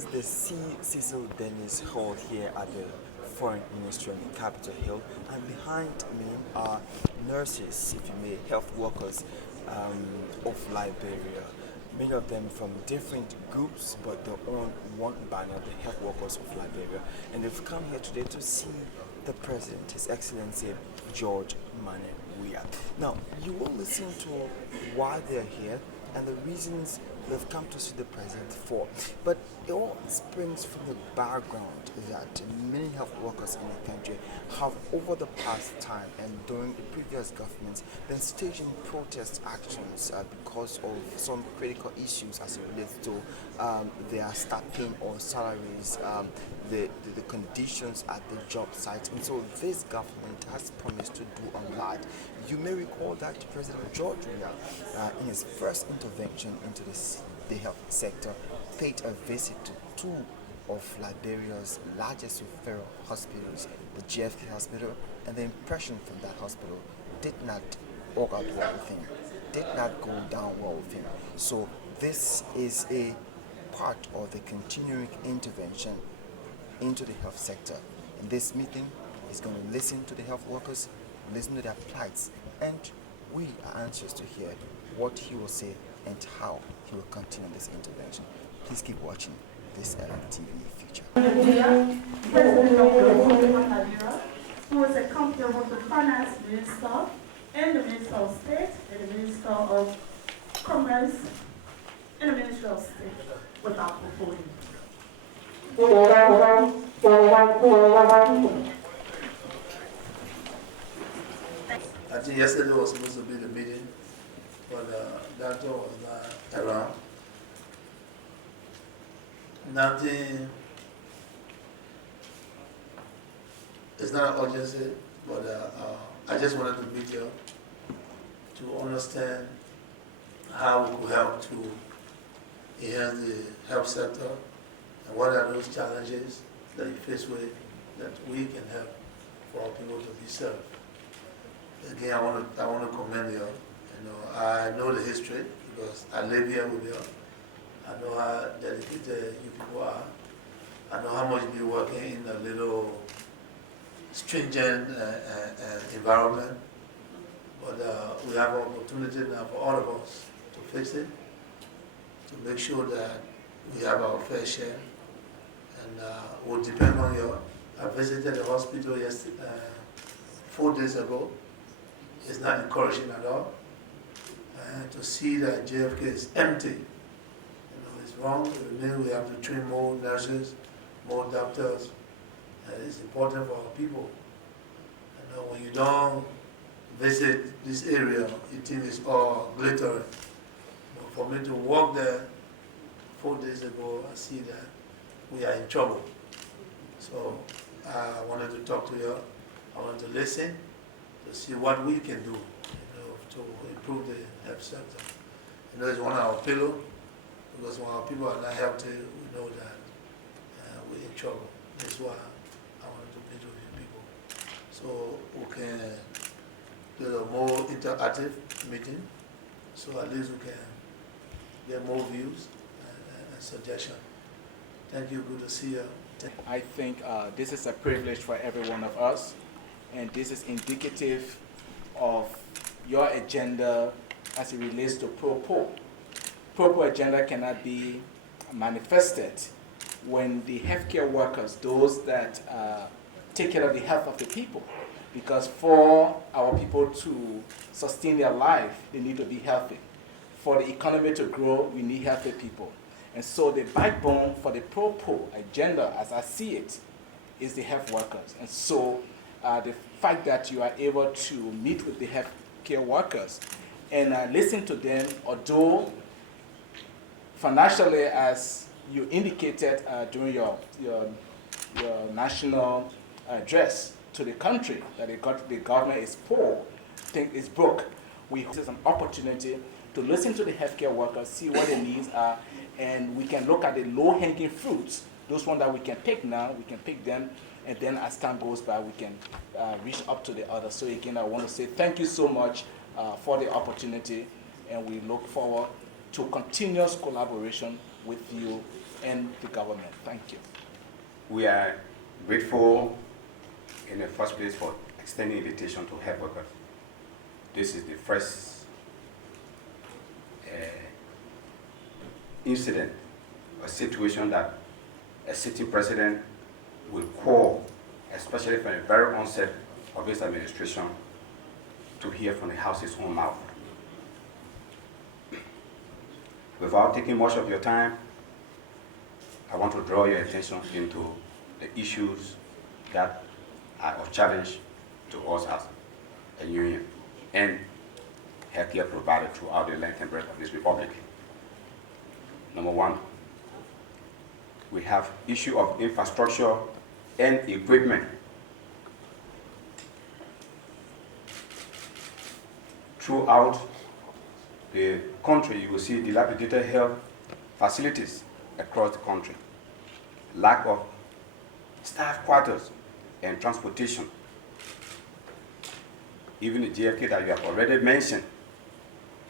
is the Cecil Hall here at the Foreign Ministry on Capitol Hill, and behind me are nurses, if you may, health workers of Liberia. Many of them from different groups, but they're on one banner, the health workers of Liberia. And they've come here today to see the President, His Excellency George Weah. Now, you will listen to why they're here and the reasons they've come to see the President for. But it all springs from the background that many health workers in the country have, over the past time and during the previous governments, been staging protest actions because of some critical issues as it relates to their staffing or salaries, the conditions at the job sites. And so this government has promised to do a lot. You may recall that President George Weah, in his first intervention into the health sector, paid a visit to two of Liberia's largest referral hospitals, the GFK Hospital, and the impression from that hospital did not work out well with him, did not go down well with him. So this is a part of the continuing intervention into the health sector. In this meeting, he's going to listen to the health workers, listen to their plights, and we are anxious to hear what he will say and how he will continue this intervention. Please keep watching this LMTV feature. President of the Republic of Liberia, who is accompanied with the Finance Minister and the Minister of State and the Minister of Commerce and the Minister of State without the podium. I think yesterday was supposed to be the meeting, but doctor was not around. Nothing, it's not an urgency, but I just wanted to meet you to understand how we could help to enhance the health sector and what are those challenges that you face with that we can help for our people to be served. Again, I want to commend you. I know the history because I live here with you. I know how dedicated you people are. I know how much you're working in a little stringent environment. But we have an opportunity now for all of us to fix it, to make sure that we have our fair share. And we'll depend on you. I visited the hospital 4 days ago. It's not encouraging at all. To see that JFK is empty, it's wrong. It means we have to train more nurses, more doctors. It's important for our people. When you don't visit this area, you think it's all glittering. But for me to walk there 4 days ago, I see that we are in trouble. So I wanted to talk to you. I wanted to listen to see what we can do, to improve the health sector. It's one of our pillar, because when our people are not healthy, we know that we're in trouble. That's why I wanted to meet with you people. So we can do a more interactive meeting, so at least we can get more views and suggestions. Thank you, good to see you. I think this is a privilege for every one of us, and this is indicative of your agenda as it relates to pro-poor. Pro-poor agenda cannot be manifested when the healthcare workers, those that take care of the health of the people, because for our people to sustain their life, they need to be healthy. For the economy to grow, we need healthy people. And so the backbone for the pro-poor agenda, as I see it, is the health workers. And so the fact that you are able to meet with the healthcare workers and listen to them, although financially, as you indicated during your national address to the country, that the government is poor, think it's broke. We have an opportunity to listen to the healthcare workers, see what their needs are, and we can look at the low-hanging fruits, those ones that we can pick now, we can pick them, and then as time goes by, we can reach up to the others. So again, I want to say thank you so much for the opportunity, and we look forward to continuous collaboration with you and the government. Thank you. We are grateful in the first place for extending invitation to health workers. This is the first incident, a situation that a sitting president will call, especially from the very onset of his administration, to hear from the House's own mouth. Without taking much of your time, I want to draw your attention into the issues that are of challenge to us as a union and healthcare provided throughout the length and breadth of this republic. Number one, we have issue of infrastructure and equipment. Throughout the country, you will see dilapidated health facilities across the country, lack of staff quarters and transportation. Even the JFK that you have already mentioned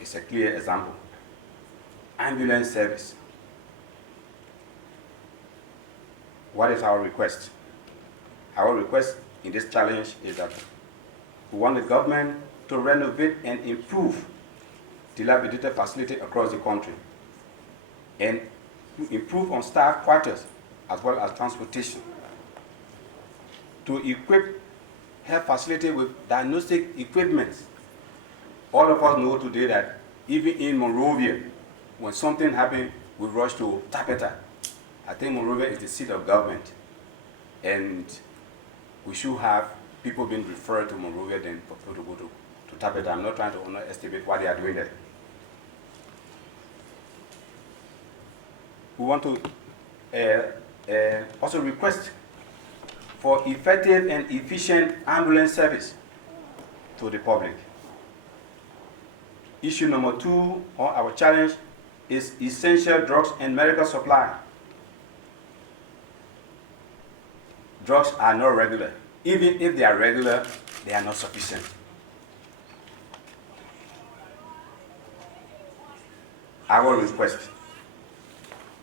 is a clear example. Ambulance service. What is our request? Our request in this challenge is that we want the government to renovate and improve dilapidated facilities across the country and improve on staff quarters as well as transportation. To equip health facilities with diagnostic equipment. All of us know today that even in Monrovia, when something happens, we rush to Tapeta. I think Monrovia is the seat of government, and we should have people being referred to Monrovia than for people to go to Tapeta. I'm not trying to underestimate what they are doing there. We want to also request for effective and efficient ambulance service to the public. Issue number two on our challenge is essential drugs and medical supply. Drugs are not regular. Even if they are regular, they are not sufficient. Our request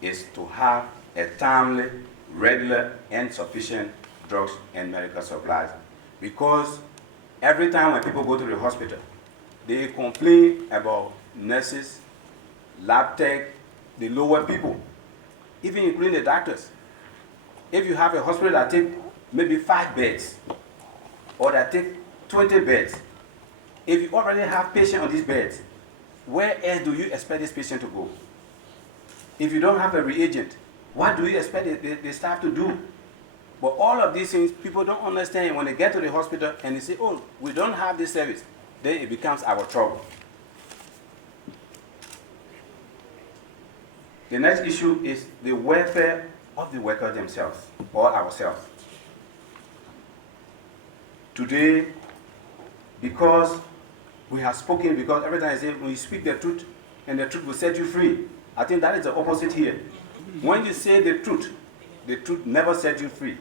is to have a timely, regular, and sufficient drugs and medical supplies. Because every time when people go to the hospital, they complain about nurses, lab tech, the lower people, even including the doctors. If you have a hospital that takes maybe 5 beds, or that takes 20 beds, if you already have patients on these beds, where else do you expect this patient to go? If you don't have a reagent, what do you expect the staff to do? But all of these things, people don't understand. When they get to the hospital and they say, oh, we don't have this service, then it becomes our trouble. The next issue is the welfare of the workers themselves, or ourselves. Today, because we have spoken, because every time I say, when you speak the truth, and the truth will set you free. I think that is the opposite here. When you say the truth never sets you free.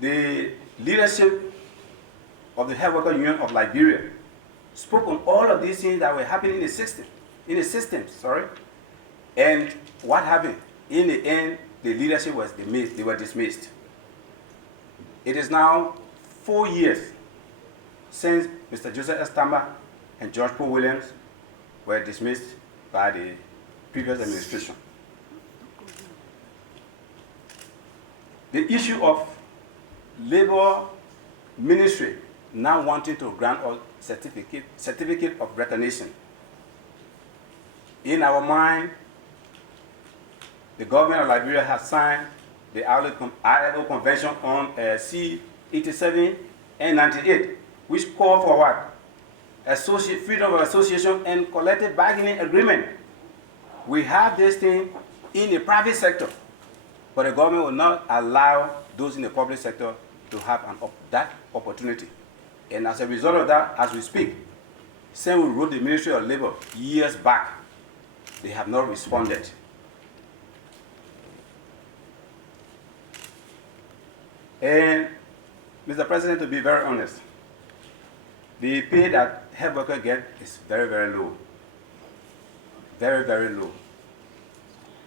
The leadership of the Health Worker Union of Liberia spoke on all of these things that were happening in the system, and what happened? In the end, the leadership was dismissed. They were dismissed. It is now 4 years since Mr. Joseph S. Tamba and George Paul Williams were dismissed by the previous administration. The issue of labor ministry now wanting to grant us certificate of recognition. In our mind, the government of Liberia has signed the ILO Convention on C-87 and 98, which call for what? Freedom of association and collective bargaining agreement. We have this thing in the private sector, but the government will not allow those in the public sector to have that opportunity. And as a result of that, as we speak, since we wrote the Ministry of Labor years back, they have not responded. And Mr. President, to be very honest, the pay that health workers get is very, very low. Very, very low.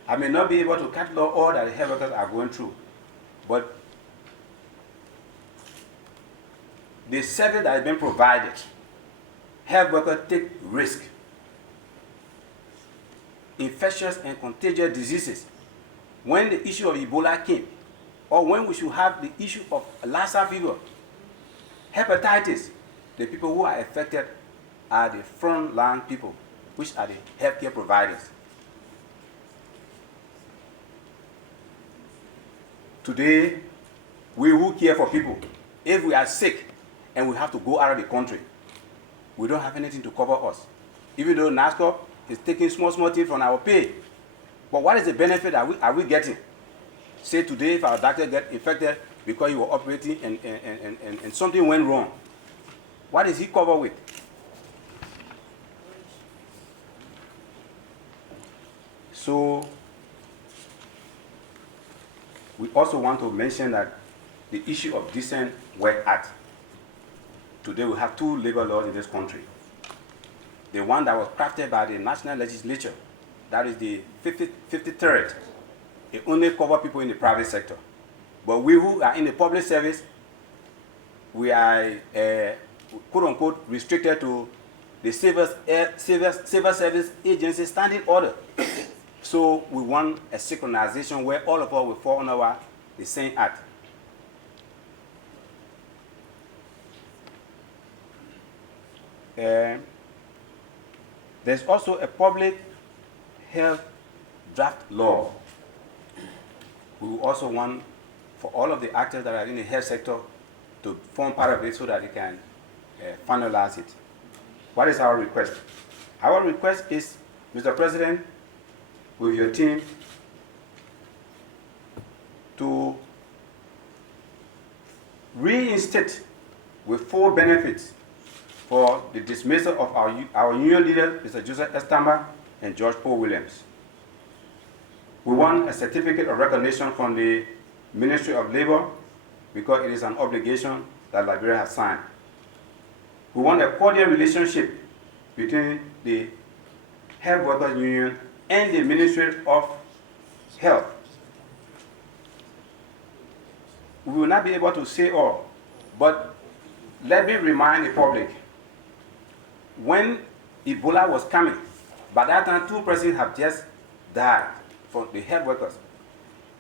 I may not be able to catalog all that the health workers are going through, but the service that is being provided, health workers take risk. Infectious and contagious diseases. When the issue of Ebola came, or when we should have the issue of Lassa fever, hepatitis, the people who are affected are the front-line people, which are the healthcare providers. Today, we who care for people, if we are sick and we have to go out of the country, we don't have anything to cover us. Even though NASCO is taking small things from our pay. But what is the benefit are we getting? Say today, if our doctor get infected because he was operating and something went wrong, what is he covered with? So, we also want to mention that the issue of Decent Work Act. Today we have two labor laws in this country. The one that was crafted by the National Legislature, that is the 53rd, it only covers people in the private sector. But we who are in the public service, we are quote unquote restricted to the Civil Service Agency Standing Order. So we want a synchronization where all of us will fall under the same act. There's also a public health draft law. We will also want for all of the actors that are in the health sector to form part of it so that they can finalize it. What is our request? Our request is, Mr. President, with your team, to reinstate with full benefits for the dismissal of our union leaders, Mr. Joseph Estamba and George Paul Williams. We want a certificate of recognition from the Ministry of Labor because it is an obligation that Liberia has signed. We want a cordial relationship between the Health Workers Union and the Ministry of Health. We will not be able to say all, but let me remind the public, when Ebola was coming, by that time 2 persons have just died from the health workers.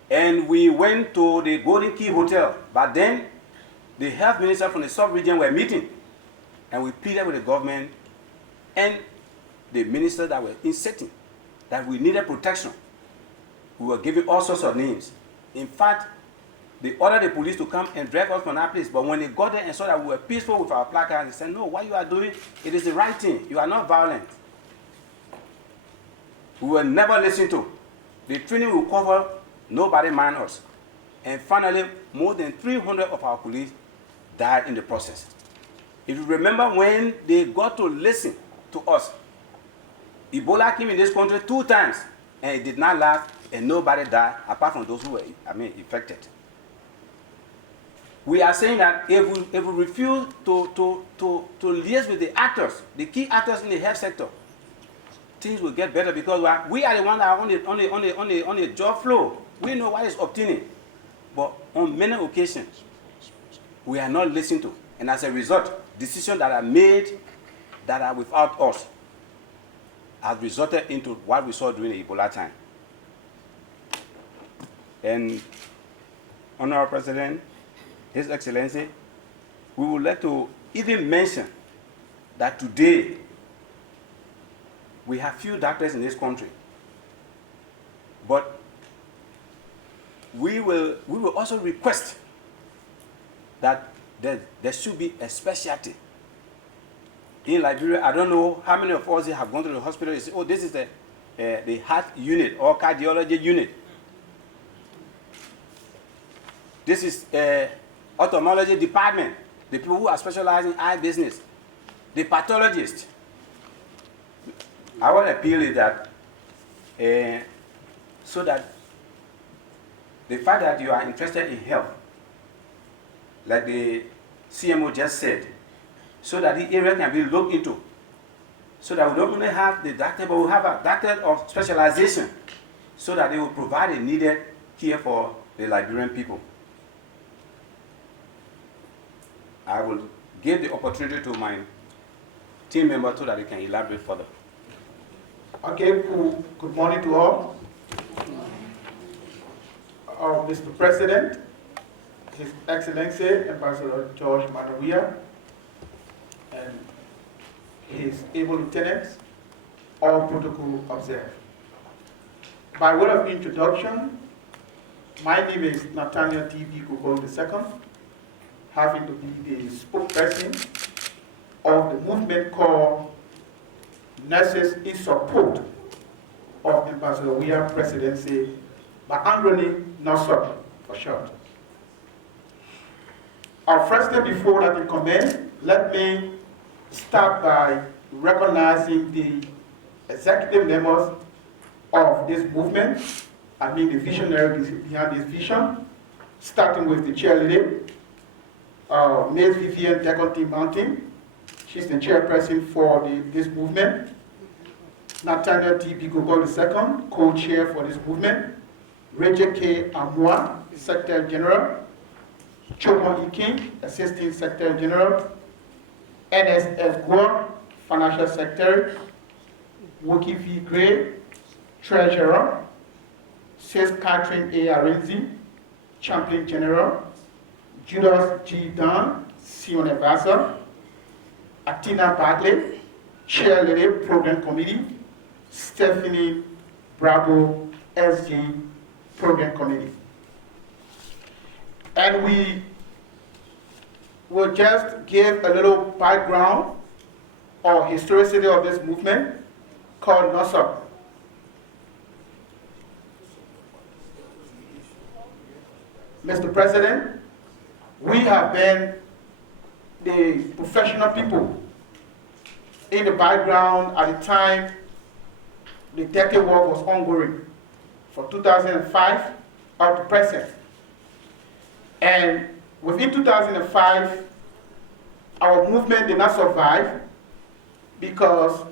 And we went to the Golden Key Hotel, but then the health minister from the sub-region were meeting, and we pleaded with the government and the ministers that were in setting that we needed protection. We were given all sorts of names. In fact, they ordered the police to come and drag us from that place, but when they got there and saw that we were peaceful with our placards, they said, no, what you are doing, it is the right thing. You are not violent. We were never listened to. The training will cover, nobody mind us. And finally, more than 300 of our police died in the process. If you remember when they got to listen to us, Ebola came in this country 2 times, and it did not last, and nobody died, apart from those who were, infected. We are saying that if we refuse to liaise with the actors, the key actors in the health sector, things will get better because we are the ones that are on the job floor. We know what is obtaining. But on many occasions, we are not listened to. And as a result, decisions that are made that are without us have resulted into what we saw during the Ebola time. And Honorable President, His Excellency, we would like to even mention that today we have few doctors in this country, but we will also request that there should be a specialty. In Liberia, I don't know how many of us have gone to the hospital and say, oh, this is the heart unit or cardiology unit. This is ophthalmology department, the people who are specializing in eye business, the pathologist. Our appeal is that so that the fact that you are interested in health, like the CMO just said, so that the area can be looked into, so that we don't only have the doctor, but we have a doctor of specialization so that they will provide the needed care for the Liberian people. I will give the opportunity to my team member so that they can elaborate further. Okay, good morning to all. Mr. President, His Excellency Ambassador George Weah, and his able lieutenants, all protocol observed. By way of introduction, my name is Nathaniel T.B. Gogol II, having to be the spokesperson of the movement called Nurses in Support of Ambassador Weah Presidency, by acronym NUSSOP for short. Firstly, before that in comment, let me start by recognizing the executive members of this movement, I mean the visionary behind this vision, starting with the chairlady, Ms. Vivian Deconti Mountain. She's the chairperson for this movement. Nathaniel T.B. Gogol II, co-chair for this movement. Rachel K. Amwa, Secretary General. Chomo Iking, Assistant Secretary General. N.S.S. Guo, Financial Secretary. Woki V. Gray, Treasurer. Sis Catherine A. Arenzi, Champion General. Judas G. Dunn, Senior Advisor. Atina Bartley, Chairlady, Program Committee. Stephanie Bravo, SG, Program Committee. And we will just give a little background or historicity of this movement called NUSSOP. Mr. President, we have been the professional people in the background at the time the decade war was ongoing, from 2005 up to present. And within 2005, our movement did not survive because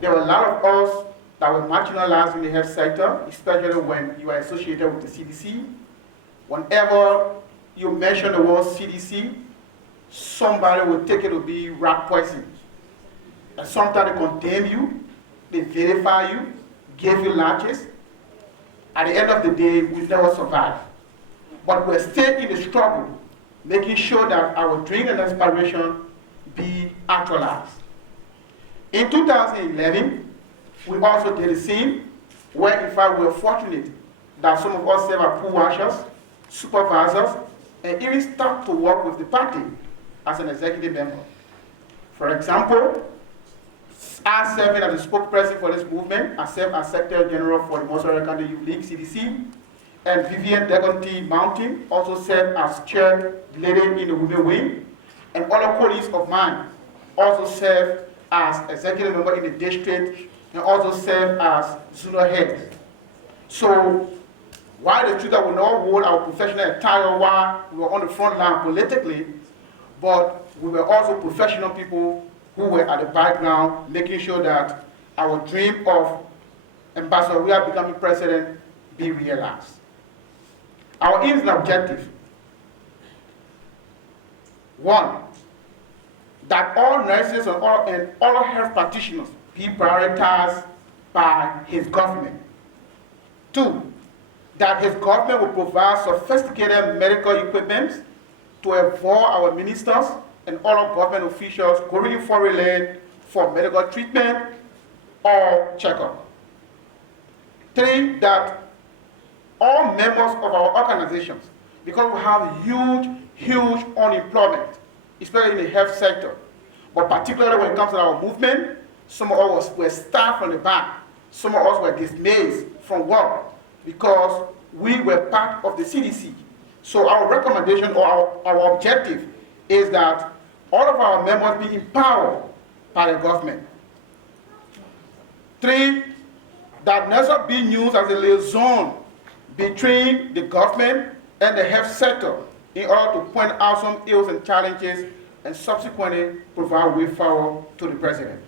there were a lot of us that were marginalized in the health sector, especially when you are associated with the CDC. Whenever you mention the word CDC, somebody will take it to be rat poison. And sometimes they condemn you, they verify you, give you latches. At the end of the day, we never survive. But we're still in the struggle, making sure that our dream and aspiration be actualized. In 2011, we also did the same, where in fact we were fortunate that some of us served as pool washers, supervisors, and even start to work with the party as an executive member. For example, I served as the spokesperson for this movement. I served as Secretary General for the Montserrat County Youth League, CDC. And Vivian Deconti Mountain also served as chair lady in the women wing. And other colleagues of mine also served as executive member in the district and also served as zonal head. So while the truth that we not hold our professional attire while we were on the front line politically, but we were also professional people who were at the background, making sure that our dream of Ambassador Weah becoming president be realized. Our aim and objective: one, that all nurses and all health practitioners be prioritized by his government. Two, that his government will provide sophisticated medical equipment to avoid our ministers and all government officials going foreign land for medical treatment or checkup. Three, that all members of our organizations, because we have huge unemployment, especially in the health sector, but particularly when it comes to our movement, some of us were staffed from the back, some of us were dismissed from work because we were part of the CDC. So our recommendation or our objective is that all of our members be empowered by the government. Three, that NUSSOP be used as a liaison between the government and the health sector in order to point out some ills and challenges and subsequently provide way forward to the president.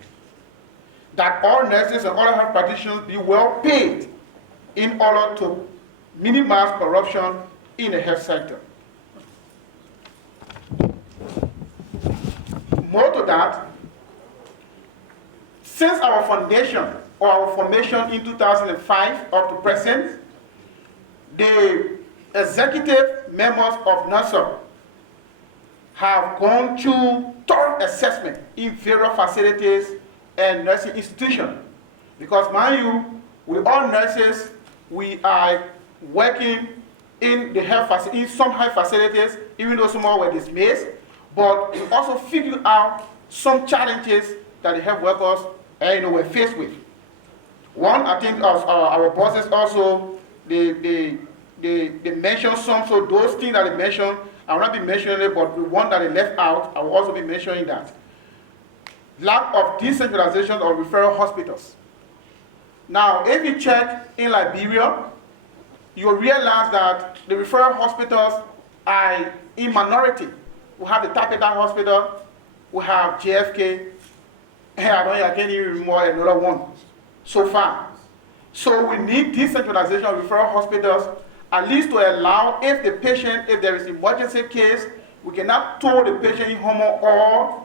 That all nurses and all health practitioners be well paid in order to minimize corruption in the health sector. More to that, since our foundation or our formation in 2005 up to present, the executive members of NASA have gone through thorough assessment in various facilities and nursing institutions. Because mind you, we all nurses, we are working in the in some health facilities, even though some were dismissed, but we also figured out some challenges that the health workers were faced with. One, I think our bosses also, they mentioned some, so those things that they mentioned, I will not be mentioning it, but the one that they left out, I will also be mentioning that. Lack of decentralization of referral hospitals. Now, if you check in Liberia, you'll realize that the referral hospitals are in minority. We have the Tapeta Hospital, we have JFK, and I can't even remember another one so far. So we need decentralization of referral hospitals, at least to allow if the patient, if there is an emergency case, we cannot tow the patient in home or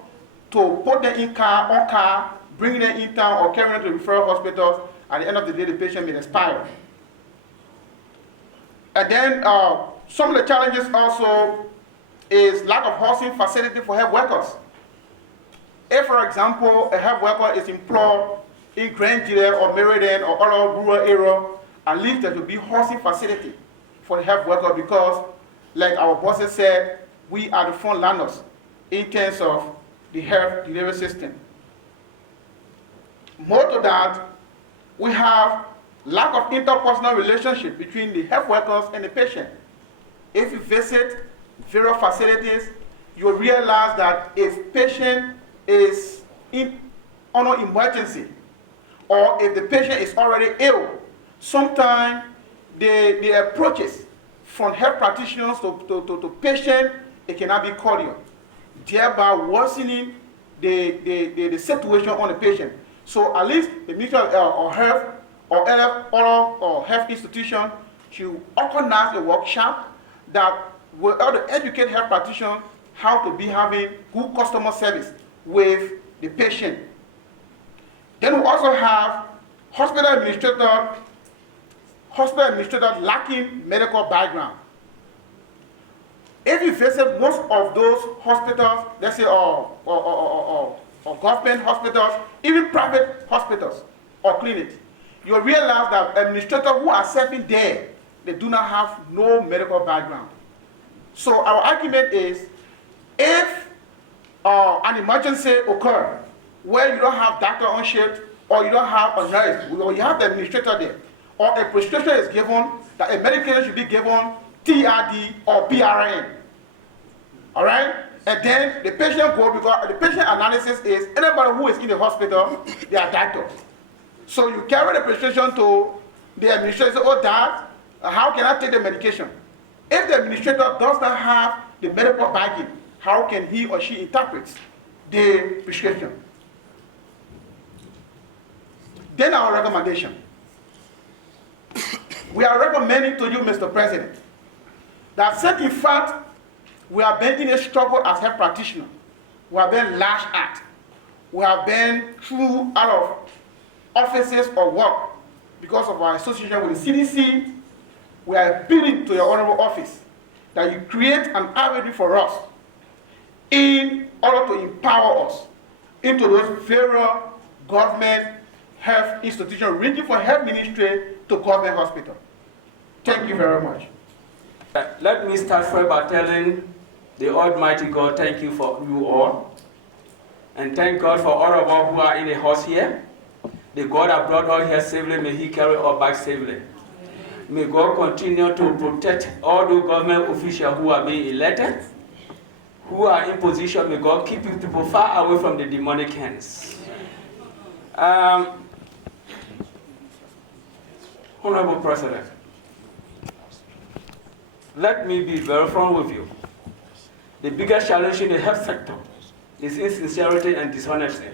to put them in car, bring them in town or carry them to the referral hospitals. At the end of the day, the patient may expire. And then some of the challenges also is lack of housing facility for health workers. If, for example, a health worker is employed in Grand Gila or Meriden or other rural area, at least there should be housing facility for the health worker because, like our bosses said, we are the frontliners in terms of the health delivery system. More to that, we have lack of interpersonal relationship between the health workers and the patient. If you visit various facilities, you'll realize that if patient is on an emergency, or if the patient is already ill, sometimes the approaches from health practitioners to patient, it cannot be cordial, thereby worsening the situation on the patient. So at least the Ministry of Health or other health institution should organize a workshop that will educate health practitioners how to be having good customer service with the patient. Then we also have hospital administrators lacking medical background. If you visit most of those hospitals, let's say or government hospitals, even private hospitals or clinics, you'll realize that administrators who are serving there, they do not have no medical background. So our argument is, if an emergency occurs where you don't have doctor on shift, or you don't have a nurse, or you have the administrator there, or a prescription is given that a medication should be given TRD or PRN. All right? And then the patient goes, because the patient analysis is anybody who is in the hospital, they are doctors. So you carry the prescription to the administrator, say, oh, Dad, how can I take the medication? If the administrator does not have the medical backing, how can he or she interpret the prescription? Then our recommendation. We are recommending to you, Mr. President, that since in fact we have been in a struggle as health practitioners, we have been lashed at, we have been through out of offices or work because of our association with the CDC, we are appealing to your honorable office that you create an avenue for us in order to empower us into those various government health institutions, ranging from health ministry to government hospital. Thank you very much. Let me start first by telling the Almighty God, thank you for you all. And thank God for all of us who are in the house here. The God that brought us here safely, may He carry us back safely. May God continue to protect all the government officials who are being elected, who are in position. May God keep you people far away from the demonic hands. Honorable President, let me be very frank with you. The biggest challenge in the health sector is insincerity and dishonesty.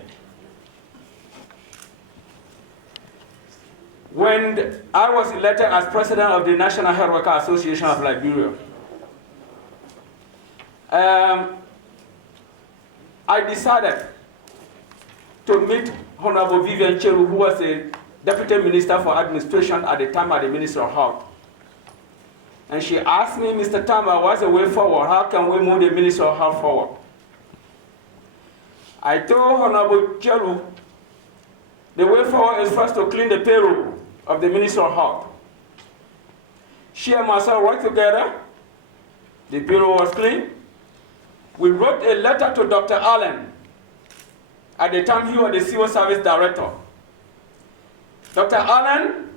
When when I was elected as president of the National Health Worker Association of Liberia, I decided to meet Honorable Vivian Cheru, who was a Deputy Minister for Administration at the time at the Ministry of Health. And she asked me, Mr. Tamba, what's the way forward? How can we move the Ministry of Health forward? I told Honorable Cheru, the way forward is first to clean the payroll of the Ministry of Health. She and myself worked together. The payroll was clean. We wrote a letter to Dr. Allen. At the time, he was the Civil Service Director. Dr. Allen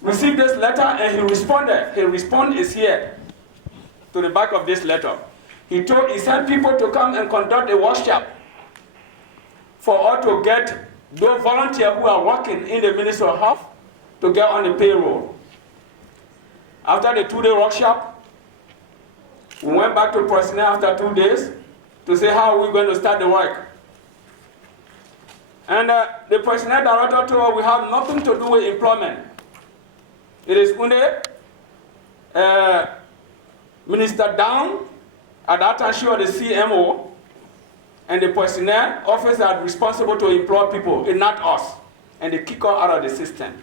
received this letter and he responded. His response is here to the back of this letter. He sent people to come and conduct a workshop for us to get those volunteers who are working in the Ministry of Health to get on the payroll. After the 2-day workshop, we went back to personnel after 2 days to say how are we going to start the work. And the personnel director told us we have nothing to do with employment. It is only Minister Down, at that time she was the CMO, and the personnel officer are responsible to employ people, and not us. And they kick her out of the system.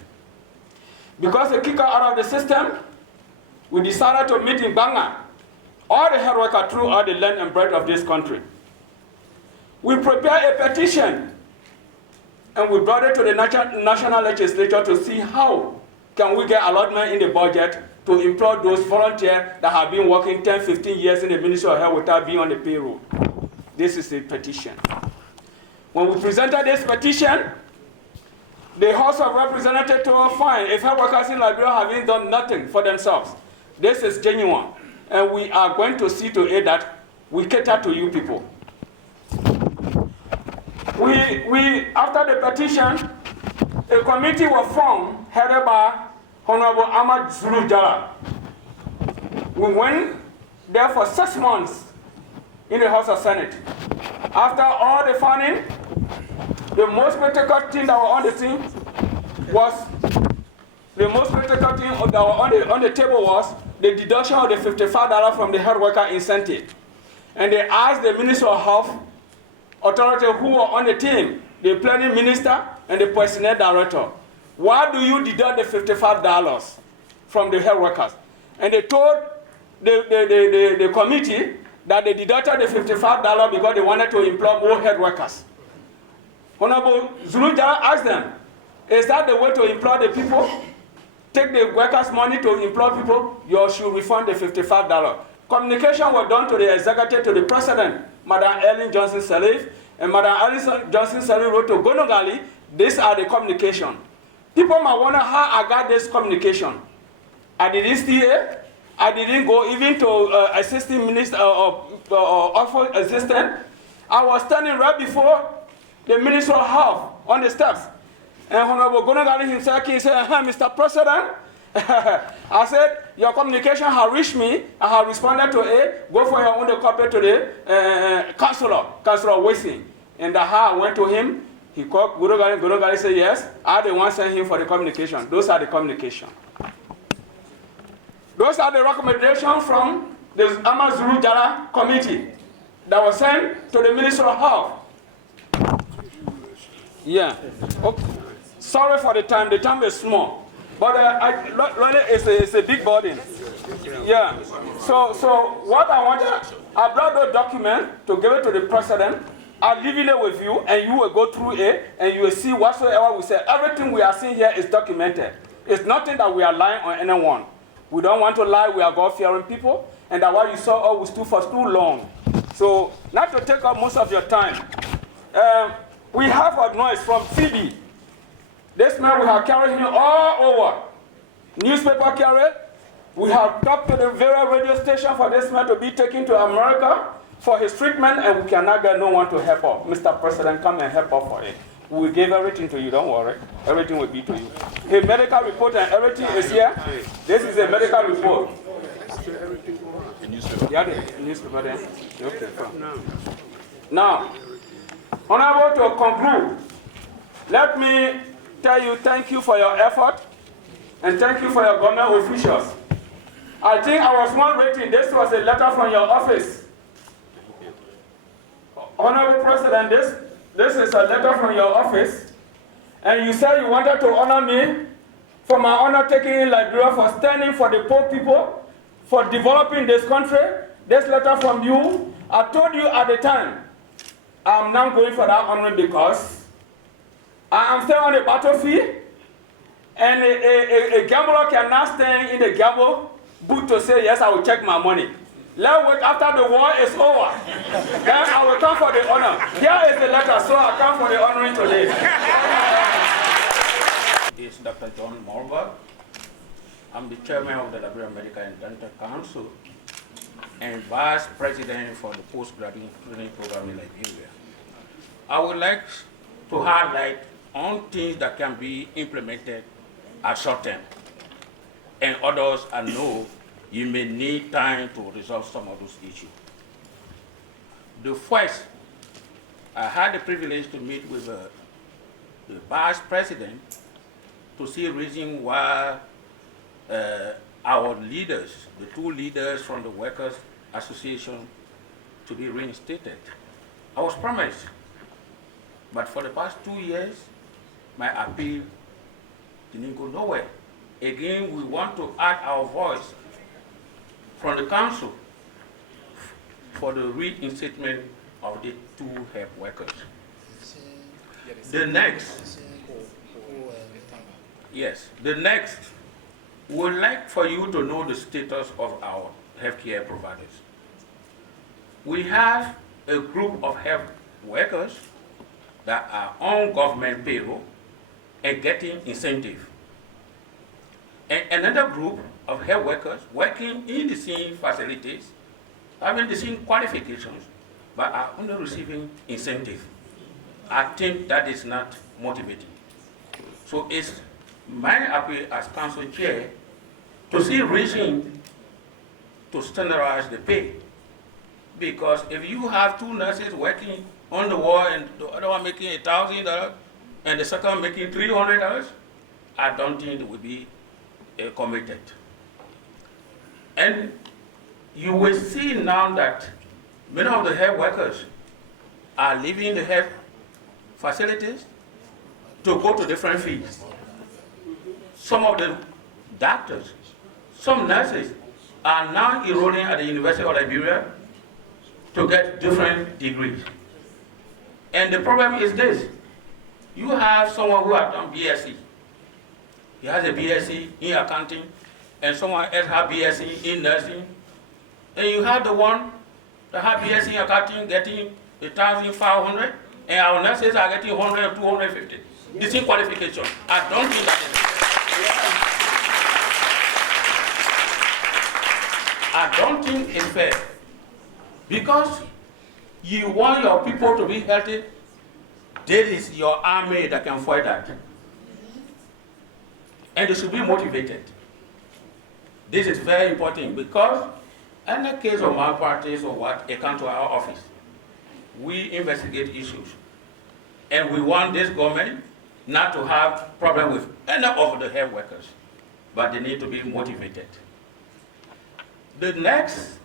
Because they kick her out of the system, we decided to meet in Banga, all the health workers throughout the length and breadth of this country. We prepared a petition, and we brought it to the national legislature to see how can we get allotment in the budget to employ those volunteers that have been working 10, 15 years in the Ministry of Health without being on the payroll. This is a petition. When we presented this petition, the House of Representatives told us, fine, if health workers in Liberia haven't done nothing for themselves, this is genuine, and we are going to see to it that we cater to you people. After the petition, a committee was formed headed by Honorable Ahmad Zulu Jala. We went there for 6 months in the House of Senate. After all the funding, the most critical thing that was on the team was on the table was the deduction of the $55 from the health worker incentive. And they asked the Minister of Health authority who were on the team, the planning minister and the personnel director, why do you deduct the $55 from the health workers? And they told the committee that they deducted the $55 because they wanted to employ more health workers. Honorable Zulu Jara asked them, is that the way to employ the people? Take the workers' money to employ people, you should refund the $55. Communication was done to the executive, to the president, Madam Ellen Johnson Sirleaf, and Madam Ellen Johnson Sirleaf wrote to Gonogali. These are the communication. People might wonder how I got this communication. I didn't stay. I didn't go even to assistant minister or office assistant. I was standing right before the Minister of Health on the steps. And Honorable Gonogali himself, he said, Mr. President, I said, your communication has reached me. I have responded to it. Go for your own copy to the Councillor Wilson. And how I went to him, he called Gonogali. Gonogali said, yes, I the one sent him for the communication. Those are the communication. Those are the recommendations from the Amazulu Jara committee that was sent to the Minister of Health. Yeah. Okay. Sorry for the time. The time is small. But really, it's a big burden. Yeah. So what I wanted, I brought the document to give it to the president. I'll leave it with you, and you will go through it, and you will see whatsoever we say. Everything we are seeing here is documented. It's nothing that we are lying on anyone. We don't want to lie. We are God-fearing people, and that what you saw we stood for too long. So, not to take up most of your time, we have a noise from Phoebe. This man, we have carried him all over. Newspaper carried. We have talked to the various radio station for this man to be taken to America for his treatment, and we cannot get no one to help us. Mr. President, come and help us for it. We will give everything to you, don't worry. Everything will be to you. His medical report and everything is here. This is a medical report. Yeah, the newspaper then. Okay, fine. Now, Honorable, to conclude, let me tell you thank you for your effort and thank you for your government officials. I think I was not waiting. This was a letter from your office. Honorable President, this is a letter from your office, and you said you wanted to honor me for my undertaking in Liberia, for standing for the poor people, for developing this country. This letter from you, I told you at the time, I'm now going for that honor because I am still on the battlefield, and a gambler cannot stand in the gamble booth to say, yes, I will check my money. Let's wait after the war is over. Then I will come for the honor. Here is the letter, so I come for the honoring today. It's Dr. John Morberg. I'm the chairman of the Liberia Medical and Dental Council and vice president for the postgraduate training program in Liberia. I would like to highlight on things that can be implemented at short term, and others I know you may need time to resolve some of those issues. The first, I had the privilege to meet with the vice president to see a reason why our leaders, the two leaders from the Workers' Association, to be reinstated. I was promised, but for the past 2 years, my appeal didn't go nowhere. Again, we want to add our voice from the council for the reinstatement of the two health workers. The next, we'd like for you to know the status of our healthcare providers. We have a group of health workers that are on government payroll and getting incentive. And another group of health workers working in the same facilities, having the same qualifications, but are only receiving incentive. I think that is not motivating. So it's my appeal as council chair to see reason to standardize the pay. Because if you have two nurses working on the wall and the other one making $1,000 and the second one making $300, I don't think it will be committed. And you will see now that many of the health workers are leaving the health facilities to go to different fields. Some of the doctors, some nurses are now enrolling at the University of Liberia to get different degrees. And the problem is this: you have someone who has done BSc. He has a BSc in accounting, and someone else has BSc in nursing. And you have the one that has BSc in accounting getting 1,500, and our nurses are getting 100 and 250. The same qualification. I don't think that is. I don't think it's fair. Because you want your people to be healthy, this is your army that can fight that. And they should be motivated. This is very important because in the case of malpractice or what, they come to our office. We investigate issues. And we want this government not to have problem with any of the health workers, but they need to be motivated. The next,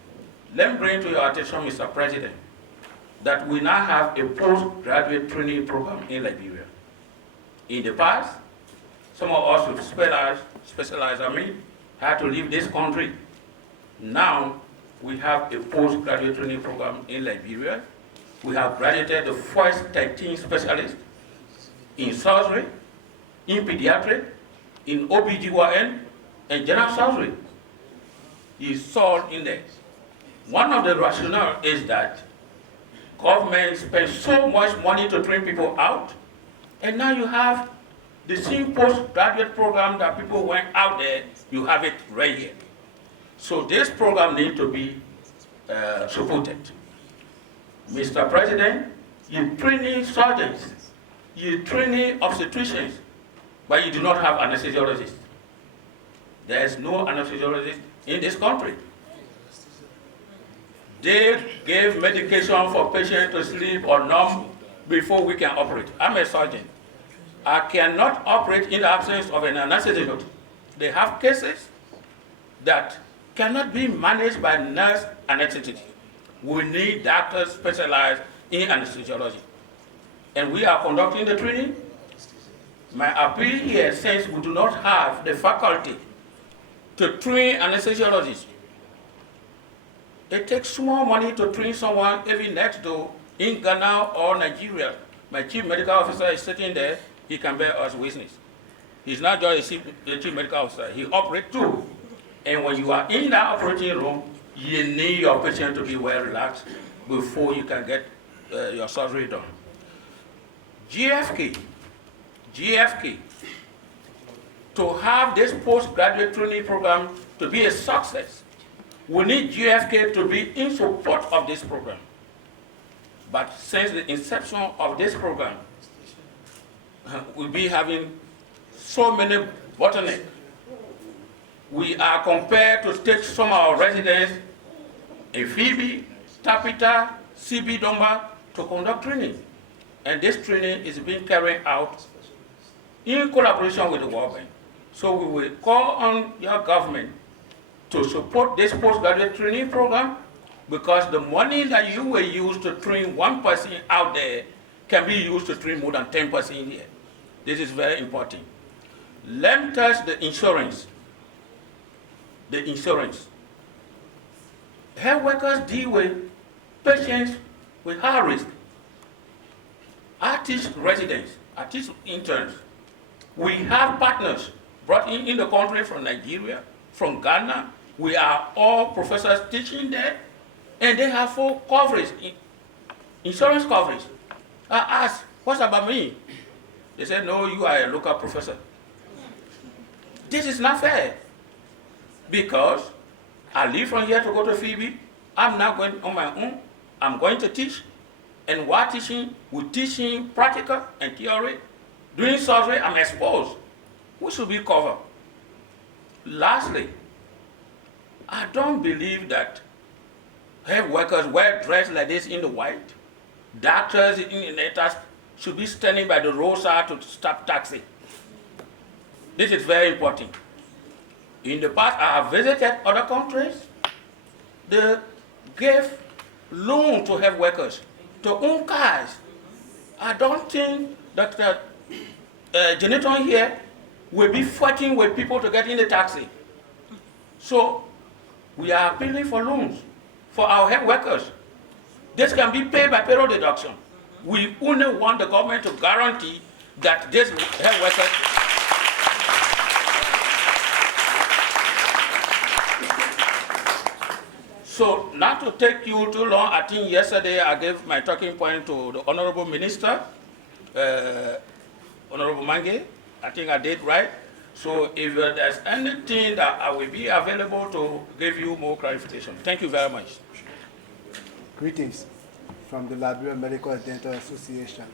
let me bring to your attention, Mr. President, that we now have a postgraduate training program in Liberia. In the past, some of us who specialize, had to leave this country. Now, we have a postgraduate training program in Liberia. We have graduated the first 13 specialists in surgery, in pediatric, in OBGYN, and general surgery. It's all in there. One of the rationale is that government spends so much money to train people out, and now you have the same postgraduate program that people went out there, you have it right here. So this program needs to be supported. Mr. President, you training surgeons, you training obstetricians, but you do not have anesthesiologists. There is no anesthesiologist in this country. They gave medication for patients to sleep or numb before we can operate. I'm a surgeon. cannot operate in the absence of an anesthesiologist. They have cases that cannot be managed by nurse anesthetists. We need doctors specialized in anesthesiology. And we are conducting the training. My appeal here, since we do not have the faculty to train anesthesiologists, it takes small money to train someone even next door in Ghana or Nigeria. My chief medical officer is sitting there, he can bear us witness. He's not just a chief medical officer, he operates too. And when you are in that operating room, you need your patient to be well relaxed before you can get your surgery done. GFK, to have this postgraduate training program to be a success, we need GFK to be in support of this program. But since the inception of this program, we'll be having so many bottlenecks. We are compared to take some of our residents in Phoebe, Tapita, CB Domba to conduct training. And this training is being carried out in collaboration with the World Bank. So we will call on your government to support this postgraduate training program, because the money that you will use to train one person out there can be used to train more than 10 persons here. This is very important. Let me touch the insurance. The insurance. Health workers deal with patients with high risk. Artist residents, artist interns. We have partners brought in the country from Nigeria, from Ghana. We are all professors teaching there, and they have full coverage, insurance coverage. I asked, what's about me? They said, no, you are a local professor. This is not fair, because I leave from here to go to Phoebe. I'm not going on my own. I'm going to teach, and while teaching, we're teaching practical and theory. Doing surgery, I'm exposed. We should be covered. Lastly, I don't believe that health workers wear dressed like this in the white. Doctors in the letters should be standing by the roadside to stop taxi. This is very important. In the past, I have visited other countries. They gave loan to health workers to own cars. I don't think Dr. Janiton here will be fighting with people to get in the taxi. So we are appealing for loans for our health workers. This can be paid by payroll deduction. We only want the government to guarantee that this health workers. So not to take you too long, I think yesterday I gave my talking point to the Honorable Minister, Honorable Mange. I think I did right. So if there's anything that I will be available to give you more clarification. Thank you very much. Greetings from the Liberian Medical and Dental Association.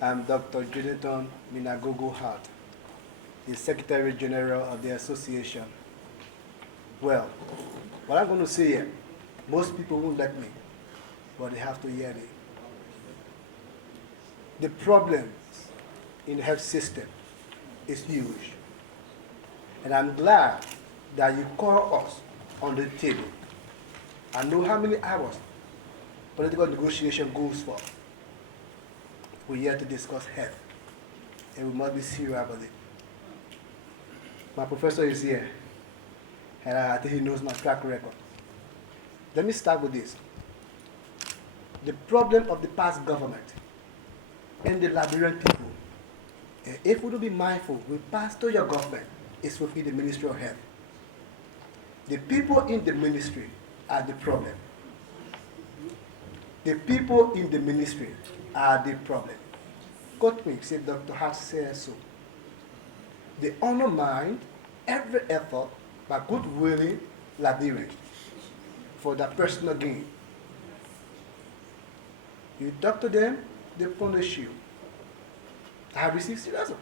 I'm Dr. Jonathan Minagogo Hart, the Secretary General of the association. Well, what I'm going to say here, most people won't let me, but they have to hear me. The problems in the health system is huge. And I'm glad that you call us on the table. I know how many hours political negotiation goes for. We're here to discuss health, and we must be serious about it. My professor is here, and I think he knows my track record. Let me start with this. The problem of the past government and the Liberian people, and if we don't be mindful, we pass to your government, is within the Ministry of Health. The people in the ministry are the problem. The people in the ministry are the problem. Quote me, say Dr. Hart says so. They undermine every effort by good-willing Liberians for their personal gain. You talk to them, they punish you. I have received serious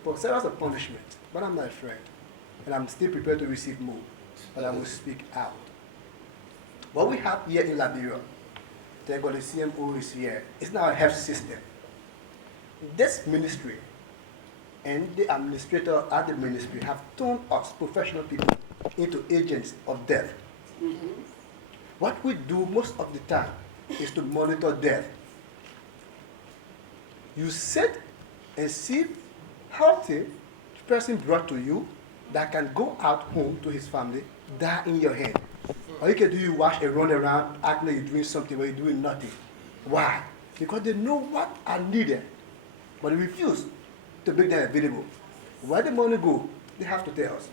punishment, but I'm not afraid. And I'm still prepared to receive more, but I will speak out. What we have here in Liberia, thank God the CMO is here, it's not a health system. This ministry and the administrator at the ministry have turned us, professional people, into agents of death. What we do most of the time is to monitor death. You sit and see healthy person brought to you that can go out home to his family, die in your hand. Or you can do you watch and run around acting like you're doing something but you're doing nothing. Why? Because they know what are needed, but they refuse to make them available. Where the money go, they have to tell us.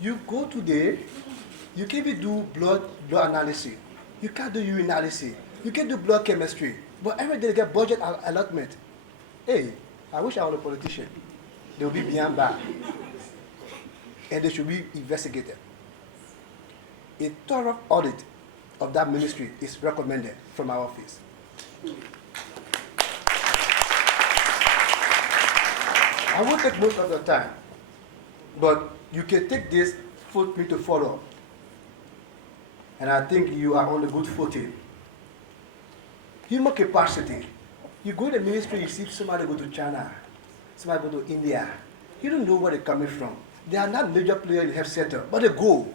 You go today, you can even do blood analysis. You can't do urinalysis. You can do blood chemistry. But every day they get budget allotment. Hey, I wish I was a politician. They will be beyond bar. And they should be investigated. A thorough audit of that ministry is recommended from our office. I won't take most of the time, but you can take this for me to follow. And I think you are on a good footing. Human capacity. You go to the ministry, you see somebody go to China, somebody go to India. You don't know where they're coming from. They are not major players in the health center, but they go.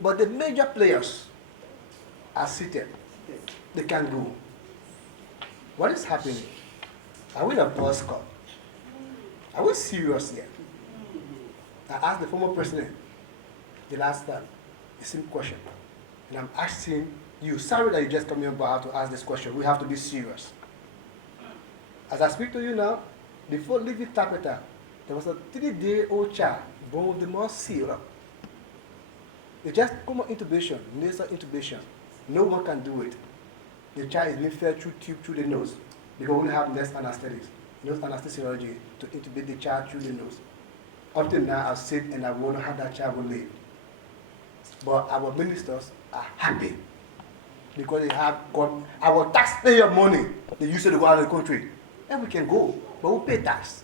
But the major players are seated. They can't go. What is happening? Are we in a buzz cut? Are we serious here? I asked the former president the last time the same question. And I'm asking you, sorry that you just come here about to ask this question. We have to be serious. As I speak to you now, before leaving Tapeta, there was a 3-day-old child born with the mouth sealed up. They just come on intubation, nasal intubation. No one can do it. The child is being fed through tube through the nose because we have less anesthetics, nose anesthesiology to intubate the child through the nose. Up till now, I've said and I wonder how that child will live. But our ministers are happy because they have got our taxpayer money. They use it to go out of the country. And we can go, but we pay tax.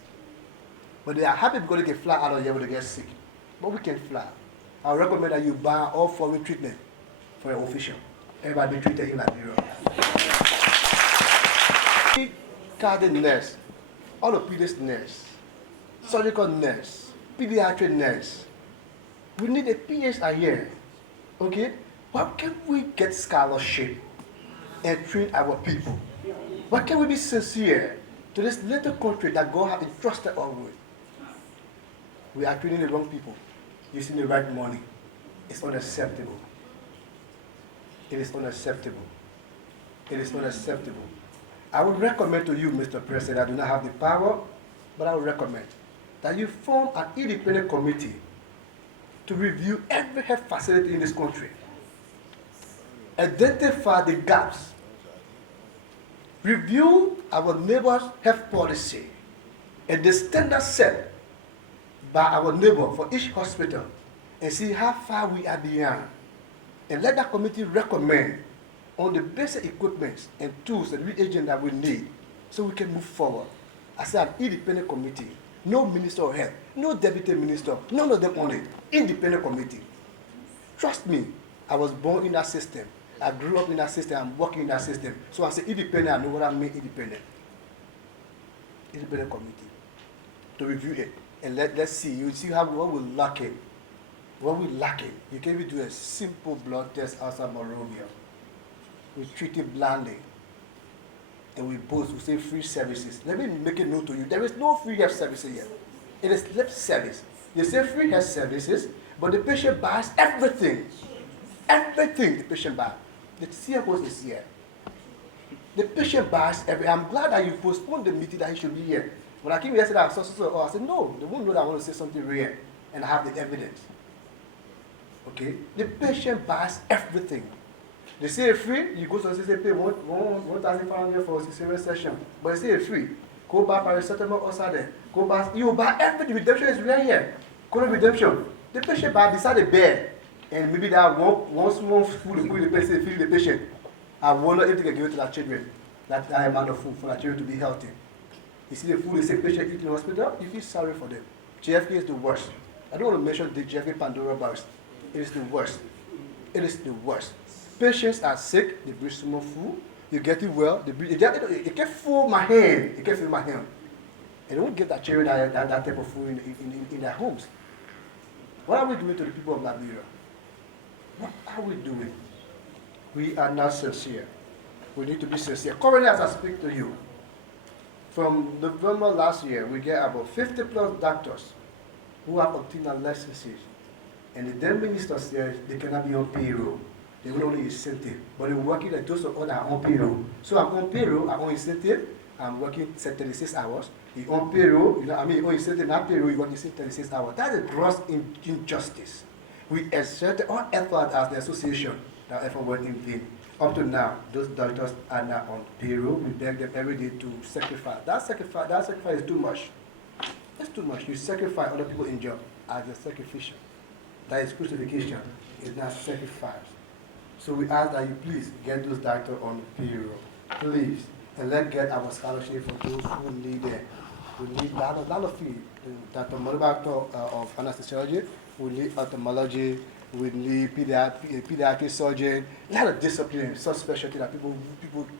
But they are happy because they can fly out of here when they get sick. But we can fly. I recommend that you buy all foreign treatment for your official. Everybody be treated in Liberia. Cardiac nurse, orthopedic nurse, surgical nurse, pediatric nurse. We need a PhD here. Okay? Why can't we get scholarship and train our people? Why can't we be sincere to this little country that God has entrusted us with? We are training the wrong people, using the right money. It's unacceptable. It is unacceptable. It is unacceptable. I would recommend to you, Mr. President, I do not have the power, but I would recommend that you form an independent committee to review every health facility in this country. Identify the gaps. Review our neighbor's health policy and the standards set by our neighbor for each hospital and see how far we are beyond. And let that committee recommend on the basic equipment and tools and reagents that we need so we can move forward. As an independent committee, no minister of health, no deputy minister, none of them on it. Independent committee. Trust me, I was born in that system. I grew up in that system. I'm working in that system. So I say independent, I know what I mean independent. Independent committee to review it. And let's see. You see how what we're lacking. What we're lacking. You can even do a simple blood test outside Monrovia. We treat it blindly. And we both will say free services. Let me make a note to you. There is no free health services here. It is lip service. They say free health services, but the patient buys everything. Everything the patient buys. The CFO is here. The patient buys everything. I'm glad that you postponed the meeting that he should be here. When I came yesterday, I said, no, they won't know that I want to say something real. And I have the evidence. Okay? The patient buys everything. They say it's free, you go to the say pay 1,500 for a cesarean session. But they say it's free. Go buy paracetamol outside there. Go buy, you buy everything. Redemption is right here. Go to redemption. The patient buy beside the bed. And maybe that one small food to put in the patient, feed the patient. I wonder if they can give it to their children. That amount of food for their children to be healthy. You see the food the sick patient eat in the hospital, you feel sorry for them. JFK is the worst. I don't want to mention the JFK Pandora virus. It is the worst. It is the worst. patients are sick, they bring some more food. You get it well, they bring, it can feel my hand, it can feel my hand. And they won't give that children that type of food in their homes. What are we doing to the people of Liberia? What are we doing? We are not sincere. We need to be sincere. Currently, as I speak to you, from November last year, we get about 50 plus doctors who have obtained their licenses. And the then minister says they cannot be on payroll. They will only incentive. But they're working like those of us that are on payroll. So I'm on payroll, I'm on incentive, I'm working 36 hours. You on payroll, on incentive, not payroll, you're working 36 hours. That is gross injustice. We exerted all effort as the association, that effort went in vain. Up to now, those doctors are not on payroll. We beg them every day to sacrifice. That sacrifice is too much. It's too much. You sacrifice other people in job as a sacrificial. That is crucifixion. It's not sacrifice. So we ask that you please get those doctors on payroll. Please. And let's get our scholarship for those who need it. We need a lot of field. Dr. Moderator of anesthesiology, we need ophthalmology, we need pediatric surgeon, a lot of discipline, some specialty that people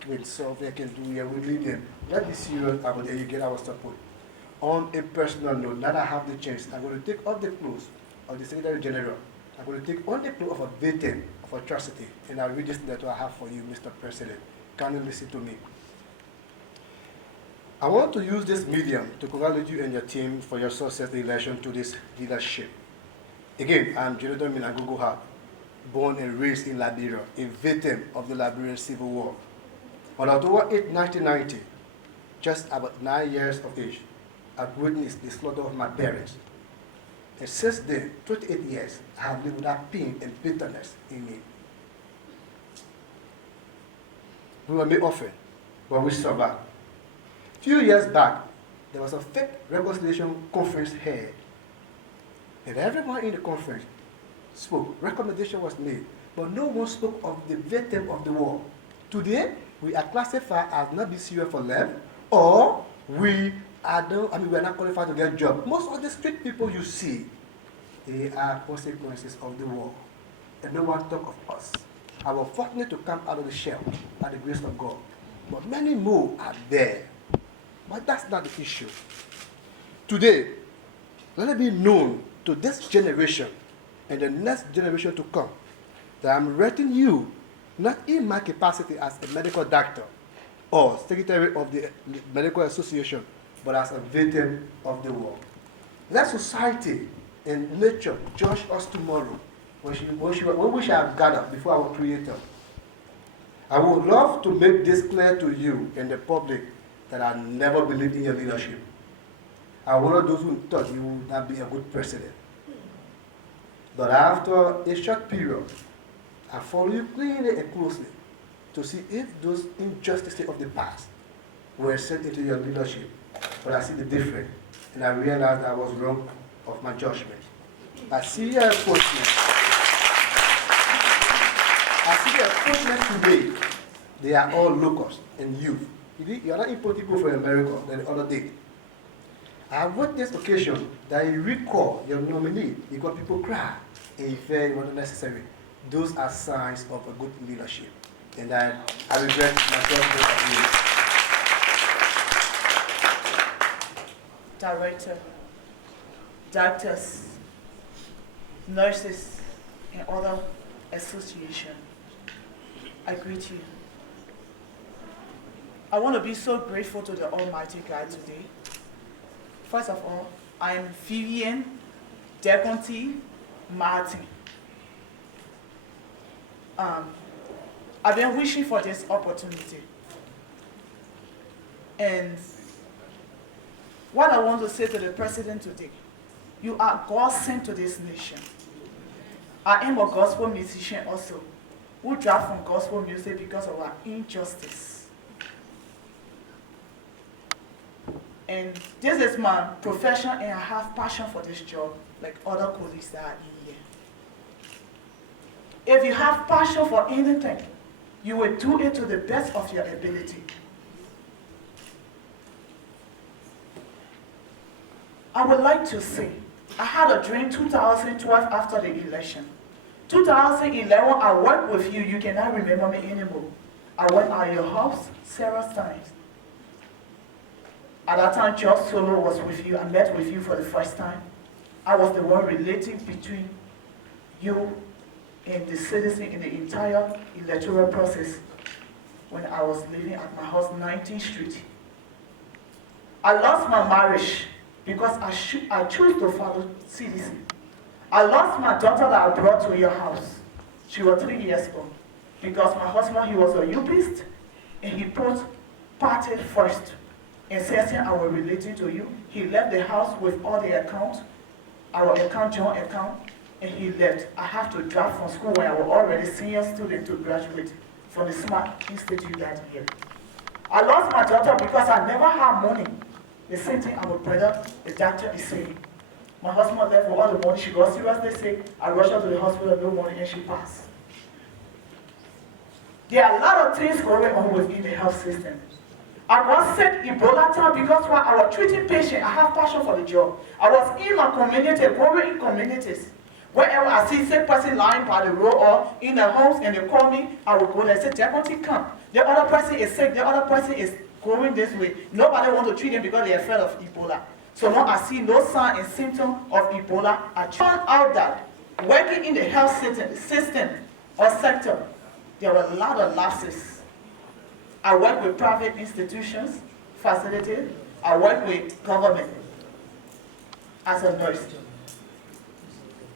can solve, they can do here. We need them. Let's be serious about it. You get our support. On a personal note, now that I have the chance, I'm going to take off the clothes of the Secretary General. I'm going to take on the clothes of a victim of atrocity, and I'll read this letter I have for you, Mr. President. Can you listen to me? I want to use this medium to congratulate you and your team for your success in relation to this leadership. Again, I'm Jonathan Minagogoha, born and raised in Liberia, a victim of the Liberian Civil War. On October 8, 1990, just about 9 years of age, I witnessed the slaughter of my parents. And since then, 28 years, I have lived with that pain and bitterness in me. We were made orphan, but we survived. Few years back, there was a fake reconciliation conference held. And everyone in the conference spoke. Recommendation was made, but no one spoke of the victim of the war. Today, we are classified as not be serious for life, or we are not qualified to get a job. Most of the street people you see, they are consequences of the war. And no one talk of us. I was fortunate to come out of the shell by the grace of God. But many more are there. But that's not the issue. Today, let it be known to this generation and the next generation to come that I'm writing you, not in my capacity as a medical doctor or secretary of the medical association, but as a victim of the war. Let society and nature judge us tomorrow when we shall gather before our Creator. I would love to make this clear to you and the public that I never believed in your leadership. I was one of those who thought you would not be a good president. But after a short period, I follow you clearly and closely to see if those injustices of the past were sent into your leadership. But I see the difference, and I realized I was wrong of my judgment. I see your appointments. I see your appointments today. They are all locals and youth. You are not importing people from America than the other day. I have witnessed this occasion that you recall your nominee because people cry and you feel it wasn't necessary. Those are signs of a good leadership. And I regret my judgment of you. Director, doctors, nurses, and other associations, I greet you. I want to be so grateful to the Almighty God today. First of all, I am Vivian Deconti Martin. I've been wishing for this opportunity. And what I want to say to the President today, you are God sent to this nation. I am a gospel musician also, who draft from gospel music because of our injustice. And this is my profession, and I have passion for this job, like other colleagues that are in here. If you have passion for anything, you will do it to the best of your ability. I would like to say, I had a dream 2012 after the election 2011, I worked with you. You cannot remember me anymore. I went out of your house several times. At that time, George Solo was with you. I met with you for the first time. I was the one relating between you and the citizen in the entire electoral process when I was living at my house, 19th Street. I lost my marriage because I chose to follow CDC. I lost my daughter that I brought to your house. She was 3 years old. Because my husband, he was a Ubist, and he put party first. And since I was relating to you, he left the house with all the accounts, our account, joint account, and he left. I have to drive from school when I was already senior student to graduate from the Smart Institute that year. I lost my daughter because I never had money. The same thing our brother, the doctor, is saying. My husband left for all the money. She got seriously sick. I rushed her to the hospital, no money, and she passed. There are a lot of things going on within the health system. I got sick Ebola time because while I was treating patients, I have passion for the job. I was in my community, growing in communities. Wherever I see sick person lying by the road or in the homes and they call me, I will go there and say, Deputy, come. The other person is sick, the other person is going this way. Nobody wants to treat them because they are afraid of Ebola. So long as I see no sign and symptom of Ebola, I found out that working in the health system or sector, there were a lot of lapses. I work with private institutions, facilities. I work with government as a nurse.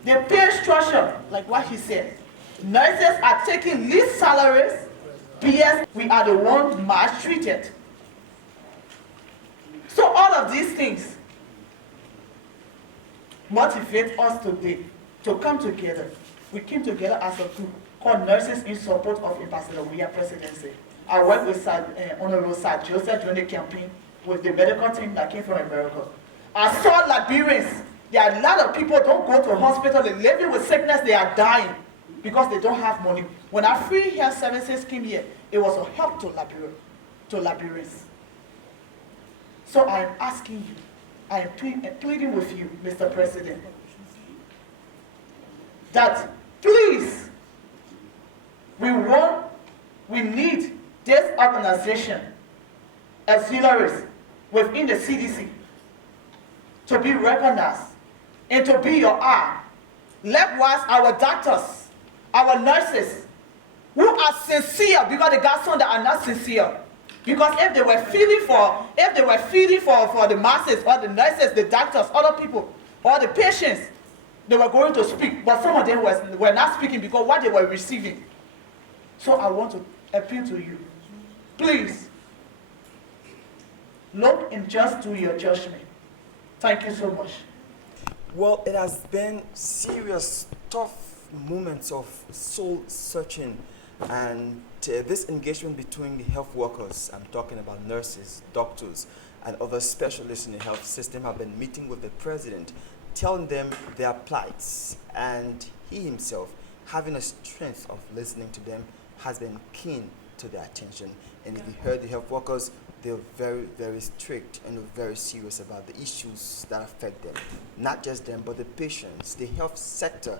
The pay structure, like what he said, nurses are taking least salaries, BS, we are the ones maltreated. So all of these things motivate us today to come together. We came together as a group called Nurses in Support of Ambassador Weah Presidency. I worked with Honorable Sir Joseph during the campaign with the medical team that came from America. I saw Liberians. There are a lot of people don't go to hospital, they're living with sickness, they are dying because they don't have money. When our free health services came here, it was a help to Liberians. So I am asking you, I am pleading with you, Mr. President, that please, we need this organization, auxiliaries within the CDC, to be recognized and to be your eye. Likewise, our doctors, our nurses, who are sincere, because they got some that are not sincere. Because if they were feeding for the masses, or the nurses, the doctors, other people, or the patients, they were going to speak, but some of them were not speaking because what they were receiving. So I want to appeal to you. Please, look and just do your judgment. Thank you so much. Well, it has been serious, tough moments of soul searching, and this engagement between the health workers, I'm talking about nurses, doctors, and other specialists in the health system, have been meeting with the president, telling them their plights, and he himself, having a strength of listening to them, has been keen to their attention. And if you heard the health workers, they're very, very strict and very serious about the issues that affect them. Not just them, but the patients, the health sector.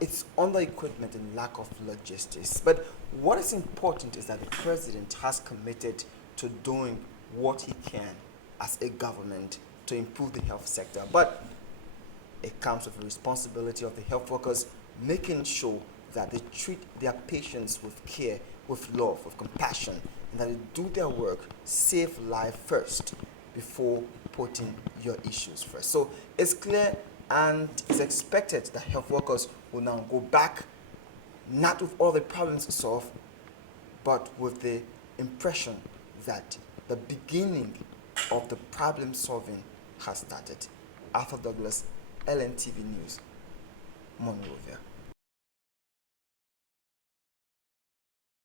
It's under-equipment and lack of logistics. But what is important is that the president has committed to doing what he can as a government to improve the health sector. But it comes with the responsibility of the health workers, making sure that they treat their patients with care, with love, with compassion, and that they do their work, save life first before putting your issues first. So it's clear and it's expected that health workers will now go back, not with all the problems solved, but with the impression that the beginning of the problem solving has started. Arthur Douglas, LNTV News, Monrovia.